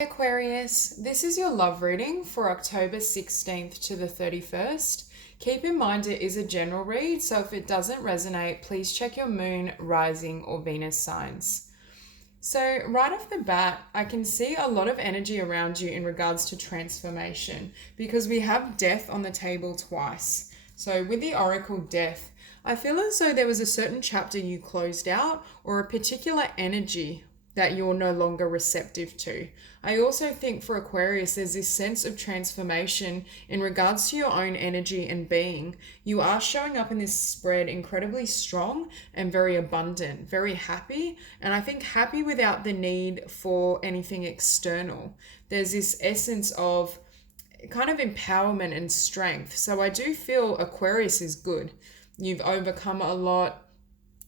Aquarius, this is your love reading for October 16th to the 31st. Keep in mind it is a general read, so if it doesn't resonate, please check your moon, rising, or Venus signs. So, right off the bat, I can see a lot of energy around you in regards to transformation because we have death on the table twice. So, with the Oracle death, I feel as though there was a certain chapter you closed out or a particular energy that you're no longer receptive to. I also think for Aquarius, there's this sense of transformation in regards to your own energy and being. You are showing up in this spread incredibly strong and very abundant, very happy, and I think happy without the need for anything external. There's this essence of kind of empowerment and strength. So I do feel Aquarius is good. You've overcome a lot,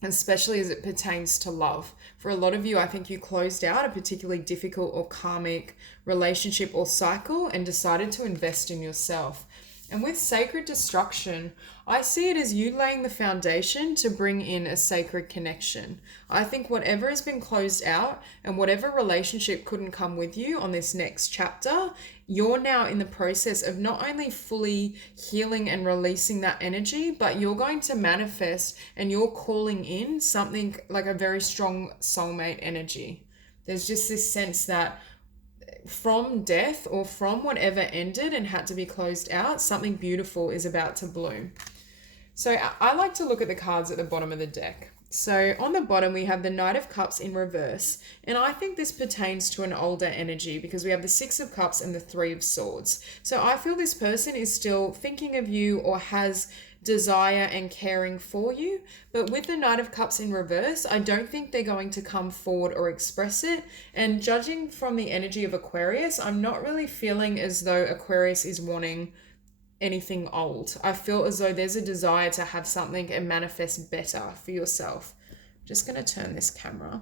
especially as it pertains to love. For a lot of you, I think you closed out a particularly difficult or karmic relationship or cycle and decided to invest in yourself. And with sacred destruction, I see it as you laying the foundation to bring in a sacred connection. I think whatever has been closed out and whatever relationship couldn't come with you on this next chapter, you're now in the process of not only fully healing and releasing that energy, but you're going to manifest and you're calling in something like a very strong soulmate energy. There's just this sense that from death or from whatever ended and had to be closed out, something beautiful is about to bloom. So I like to look at the cards at the bottom of the deck. So on the bottom, we have the Knight of Cups in reverse. And I think this pertains to an older energy because we have the Six of Cups and the Three of Swords. So I feel this person is still thinking of you or has desire and caring for you. But with the Knight of Cups in reverse, I don't think they're going to come forward or express it. And judging from the energy of Aquarius, I'm not really feeling as though Aquarius is wanting anything old. I feel as though there's a desire to have something and manifest better for yourself. I'm just going to turn this camera.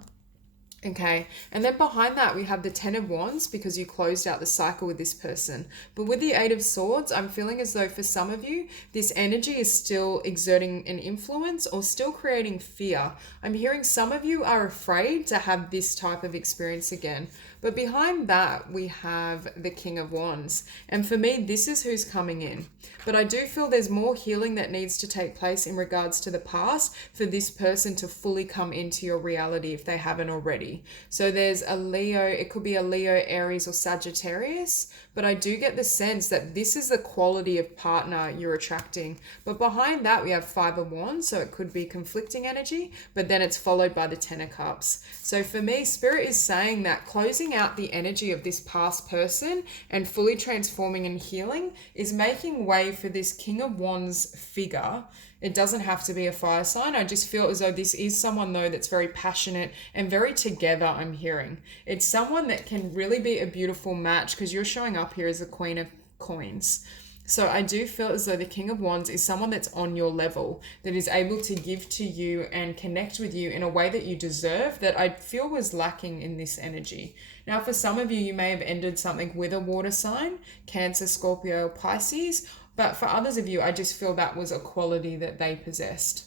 Okay, and then behind that we have the Ten of Wands because you closed out the cycle with this person. But with the Eight of Swords, I'm feeling as though for some of you, this energy is still exerting an influence or still creating fear. I'm hearing some of you are afraid to have this type of experience again. But behind that, we have the King of Wands. And for me, this is who's coming in. But I do feel there's more healing that needs to take place in regards to the past for this person to fully come into your reality if they haven't already. So there's a Leo, it could be a Leo, Aries, or Sagittarius. But I do get the sense that this is the quality of partner you're attracting. But behind that, we have Five of Wands. So it could be conflicting energy, but then it's followed by the Ten of Cups. So for me, Spirit is saying that closing out the energy of this past person and fully transforming and healing is making way for this King of Wands figure. It doesn't have to be a fire sign. I just feel as though this is someone though that's very passionate and very together, I'm hearing. It's someone that can really be a beautiful match because you're showing up here as the Queen of Coins. So I do feel as though the King of Wands is someone that's on your level, that is able to give to you and connect with you in a way that you deserve, that I feel was lacking in this energy. Now, for some of you, you may have ended something with a water sign, Cancer, Scorpio, Pisces, but for others of you, I just feel that was a quality that they possessed.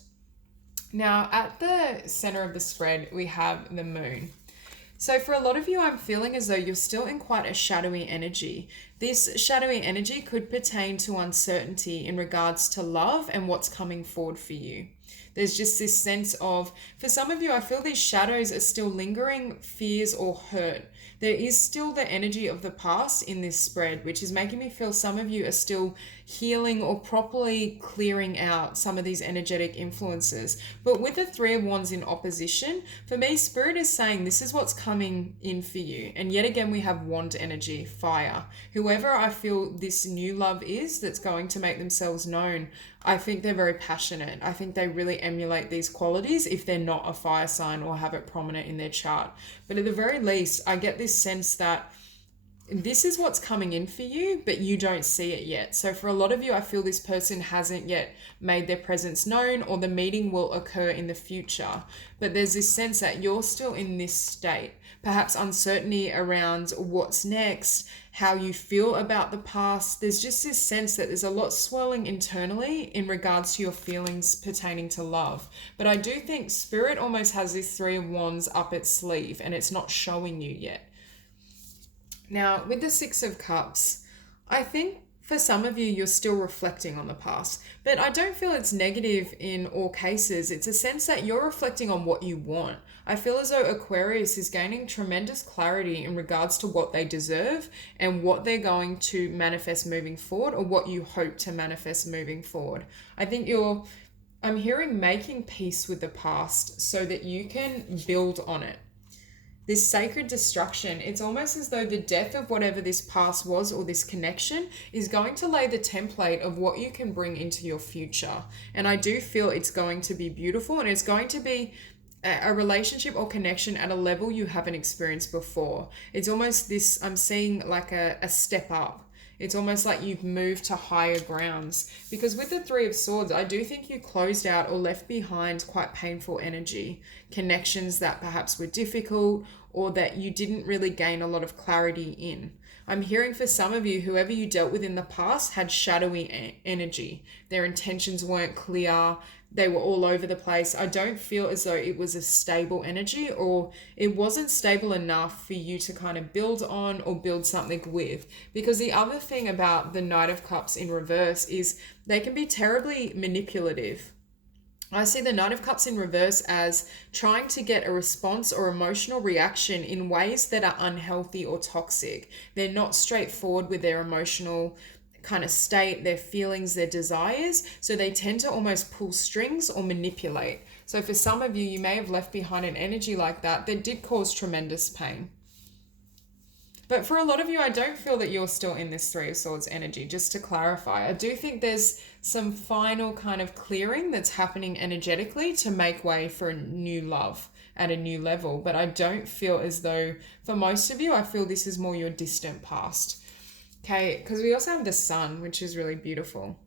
Now, at the center of the spread, we have the moon. So for a lot of you, I'm feeling as though you're still in quite a shadowy energy. This shadowy energy could pertain to uncertainty in regards to love and what's coming forward for you. There's just this sense of, for some of you, I feel these shadows are still lingering fears or hurt. There is still the energy of the past in this spread, which is making me feel some of you are still healing or properly clearing out some of these energetic influences. But with the Three of Wands in opposition, for me, Spirit is saying this is what's coming in for you. And yet again, we have wand energy, fire. Whoever I feel this new love is that's going to make themselves known, I think they're very passionate. I think they really emulate these qualities if they're not a fire sign or have it prominent in their chart. But at the very least, I get this sense that this is what's coming in for you, but you don't see it yet. So for a lot of you, I feel this person hasn't yet made their presence known, or the meeting will occur in the future. But there's this sense that you're still in this state, perhaps uncertainty around what's next, how you feel about the past. There's just this sense that there's a lot swirling internally in regards to your feelings pertaining to love. But I do think Spirit almost has this Three of Wands up its sleeve and it's not showing you yet. Now, with the Six of Cups, I think for some of you, you're still reflecting on the past, but I don't feel it's negative in all cases. It's a sense that you're reflecting on what you want. I feel as though Aquarius is gaining tremendous clarity in regards to what they deserve and what they're going to manifest moving forward, or what you hope to manifest moving forward. I think I'm hearing making peace with the past so that you can build on it. This sacred destruction, it's almost as though the death of whatever this past was, or this connection, is going to lay the template of what you can bring into your future. And I do feel it's going to be beautiful, and it's going to be a relationship or connection at a level you haven't experienced before. It's almost this, I'm seeing like a step up. It's almost like you've moved to higher grounds. Because with the Three of Swords, I do think you closed out or left behind quite painful energy, connections that perhaps were difficult, or that you didn't really gain a lot of clarity in. I'm hearing for some of you, whoever you dealt with in the past had shadowy energy. Their intentions weren't clear. They were all over the place. I don't feel as though it was a stable energy, or it wasn't stable enough for you to kind of build on or build something with. Because the other thing about the Knight of Cups in reverse is they can be terribly manipulative. I see the Knight of Cups in reverse as trying to get a response or emotional reaction in ways that are unhealthy or toxic. They're not straightforward with their emotional kind of state, their feelings, their desires. So they tend to almost pull strings or manipulate. So for some of you, you may have left behind an energy like that did cause tremendous pain. But for a lot of you, I don't feel that you're still in this Three of Swords energy, just to clarify. I do think there's some final kind of clearing that's happening energetically to make way for a new love at a new level. But I don't feel as though, for most of you, I feel this is more your distant past. Okay, because we also have the Sun, which is really beautiful.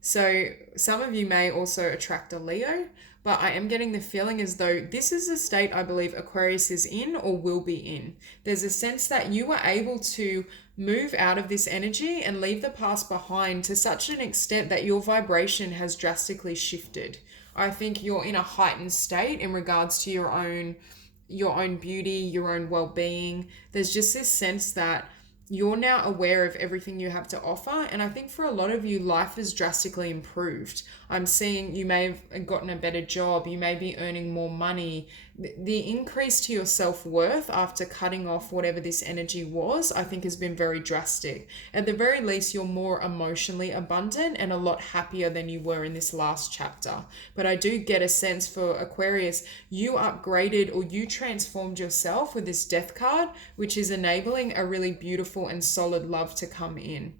So some of you may also attract a Leo, but I am getting the feeling as though this is a state I believe Aquarius is in or will be in. There's a sense that you were able to move out of this energy and leave the past behind to such an extent that your vibration has drastically shifted. I think you're in a heightened state in regards to your own beauty, your own well-being. There's just this sense that you're now aware of everything you have to offer. And I think for a lot of you, life has drastically improved. I'm seeing you may have gotten a better job. You may be earning more money. The increase to your self-worth after cutting off whatever this energy was, I think has been very drastic. At the very least, you're more emotionally abundant and a lot happier than you were in this last chapter. But I do get a sense for Aquarius, you upgraded or you transformed yourself with this Death card, which is enabling a really beautiful and solid love to come in.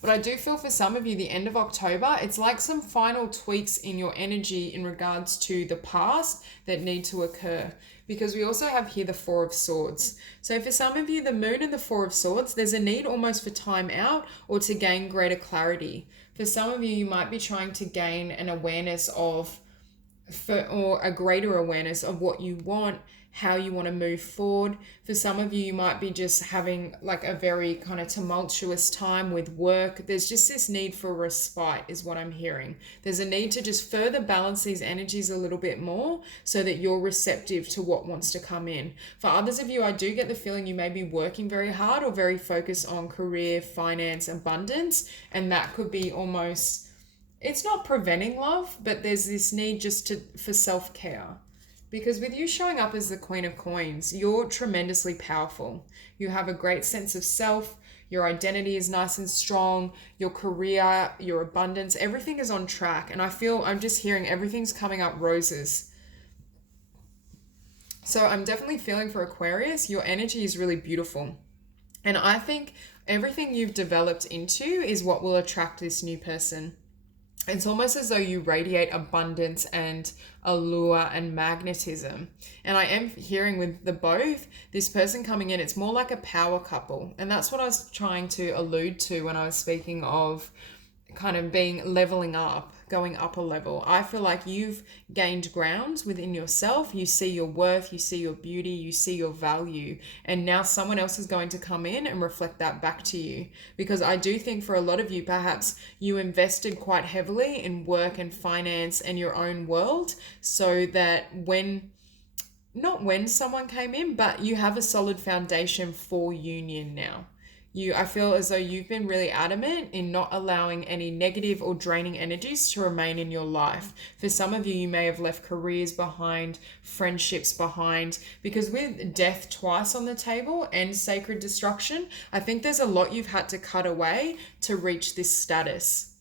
But I do feel for some of you, the end of October, it's like some final tweaks in your energy in regards to the past that need to occur. Because we also have here the Four of Swords. So for some of you, the Moon and the Four of Swords, there's a need almost for time out or to gain greater clarity. For some of you, you might be trying to gain an awareness of, or a greater awareness of what you want, how you want to move forward. For some of you, you might be just having like a very kind of tumultuous time with work. There's just this need for respite is what I'm hearing. There's a need to just further balance these energies a little bit more so that you're receptive to what wants to come in. For others of you, I do get the feeling you may be working very hard or very focused on career, finance, abundance, and that could be almost, it's not preventing love, but there's this need just for self-care. Because with you showing up as the Queen of Coins, you're tremendously powerful. You have a great sense of self. Your identity is nice and strong. Your career, your abundance, everything is on track. And I'm just hearing everything's coming up roses. So I'm definitely feeling for Aquarius, your energy is really beautiful. And I think everything you've developed into is what will attract this new person. It's almost as though you radiate abundance and allure and magnetism. And I am hearing with the both, this person coming in, it's more like a power couple. And that's what I was trying to allude to when I was speaking of kind of leveling up, going up a level. I feel like you've gained ground within yourself. You see your worth, you see your beauty, you see your value. And now someone else is going to come in and reflect that back to you. Because I do think for a lot of you, perhaps you invested quite heavily in work and finance and your own world, so that when not when someone came in, but you have a solid foundation for union now. I feel as though you've been really adamant in not allowing any negative or draining energies to remain in your life. For some of you, you may have left careers behind, friendships behind, because with death twice on the table and sacred destruction, I think there's a lot you've had to cut away to reach this status.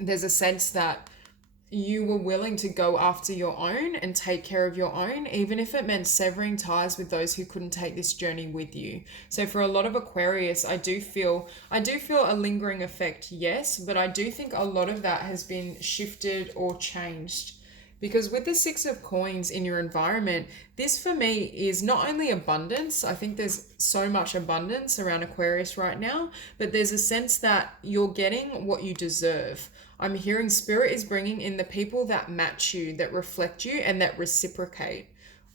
There's a sense that you were willing to go after your own and take care of your own, even if it meant severing ties with those who couldn't take this journey with you. So for a lot of Aquarius, I do feel a lingering effect, yes, but I do think a lot of that has been shifted or changed. Because with the Six of Coins in your environment, this for me is not only abundance. I think there's so much abundance around Aquarius right now, but there's a sense that you're getting what you deserve. I'm hearing Spirit is bringing in the people that match you, that reflect you, and that reciprocate.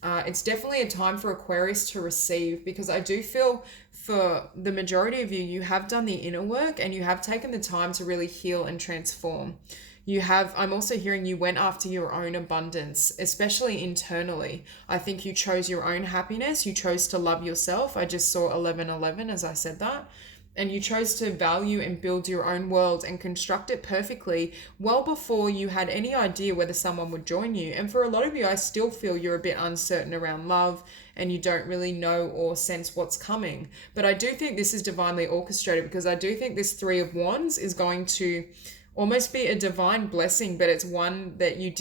It's definitely a time for Aquarius to receive, because I do feel for the majority of you, you have done the inner work and you have taken the time to really heal and transform. I'm also hearing you went after your own abundance, especially internally. I think you chose your own happiness. You chose to love yourself. I just saw 1111 as I said that. And you chose to value and build your own world and construct it perfectly well before you had any idea whether someone would join you. And for a lot of you, I still feel you're a bit uncertain around love and you don't really know or sense what's coming. But I do think this is divinely orchestrated, because I do think this Three of Wands is going to almost be a divine blessing, but it's one that you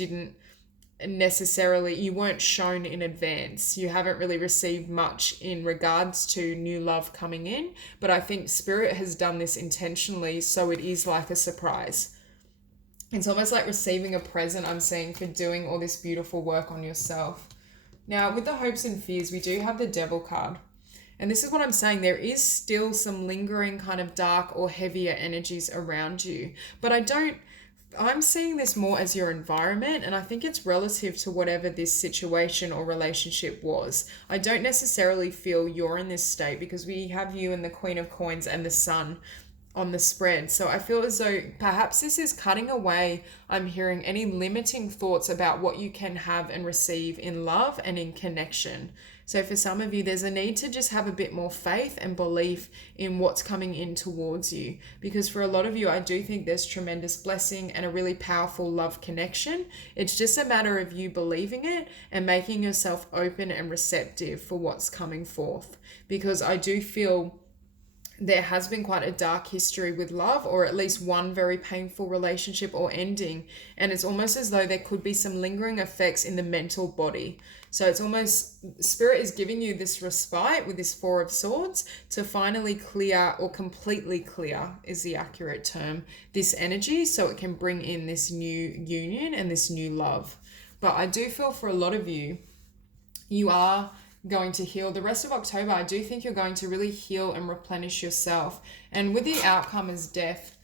weren't shown in advance. You haven't really received much in regards to new love coming in, but I think Spirit has done this intentionally, so it is like a surprise. It's almost like receiving a present, I'm seeing, for doing all this beautiful work on yourself. Now, with the hopes and fears, we do have the Devil card. And this is what I'm saying. There is still some lingering kind of dark or heavier energies around you. But I'm seeing this more as your environment, and I think it's relative to whatever this situation or relationship was. I don't necessarily feel you're in this state, because we have you and the Queen of Coins and the Sun on the spread. So I feel as though perhaps this is cutting away, I'm hearing, any limiting thoughts about what you can have and receive in love and in connection. So for some of you, there's a need to just have a bit more faith and belief in what's coming in towards you. Because for a lot of you, I do think there's tremendous blessing and a really powerful love connection. It's just a matter of you believing it and making yourself open and receptive for what's coming forth. Because I do feel there has been quite a dark history with love, or at least one very painful relationship or ending. And it's almost as though there could be some lingering effects in the mental body. So it's almost, Spirit is giving you this respite with this Four of Swords to finally clear, or completely clear is the accurate term, this energy, so it can bring in this new union and this new love. But I do feel for a lot of you, you are going to heal. The rest of October, I do think you're going to really heal and replenish yourself. And with the outcome as death,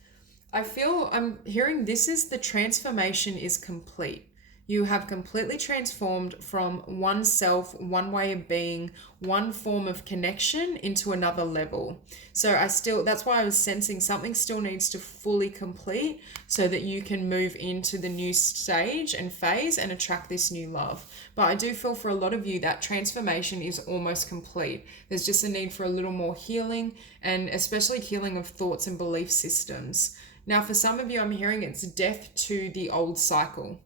I'm hearing this is the transformation is complete. You have completely transformed from one self, one way of being, one form of connection into another level. So that's why I was sensing something still needs to fully complete so that you can move into the new stage and phase and attract this new love. But I do feel for a lot of you that transformation is almost complete. There's just a need for a little more healing, and especially healing of thoughts and belief systems. Now, for some of you, I'm hearing it's death to the old cycle.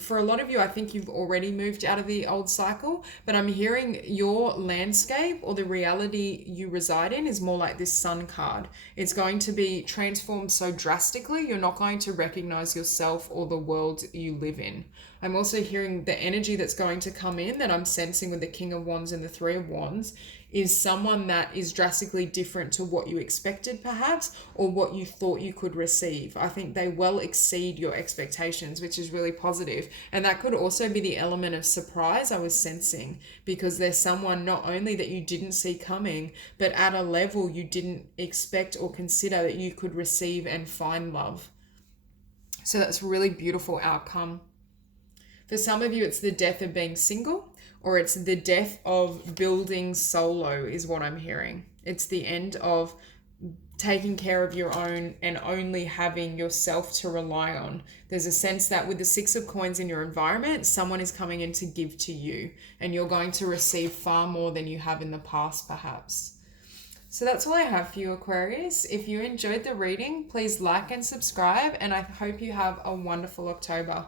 For a lot of you, I think you've already moved out of the old cycle, but I'm hearing your landscape or the reality you reside in is more like this Sun card. It's going to be transformed so drastically, you're not going to recognize yourself or the world you live in. I'm also hearing the energy that's going to come in that I'm sensing with the King of Wands and the Three of Wands is someone that is drastically different to what you expected perhaps, or what you thought you could receive. I think they well exceed your expectations, which is really positive. And that could also be the element of surprise I was sensing, because there's someone not only that you didn't see coming, but at a level you didn't expect or consider that you could receive and find love. So that's a really beautiful outcome. For some of you, it's the death of being single, or it's the death of building solo is what I'm hearing. It's the end of taking care of your own and only having yourself to rely on. There's a sense that with the Six of Coins in your environment, someone is coming in to give to you, and you're going to receive far more than you have in the past, perhaps. So that's all I have for you, Aquarius. If you enjoyed the reading, please like and subscribe, and I hope you have a wonderful October.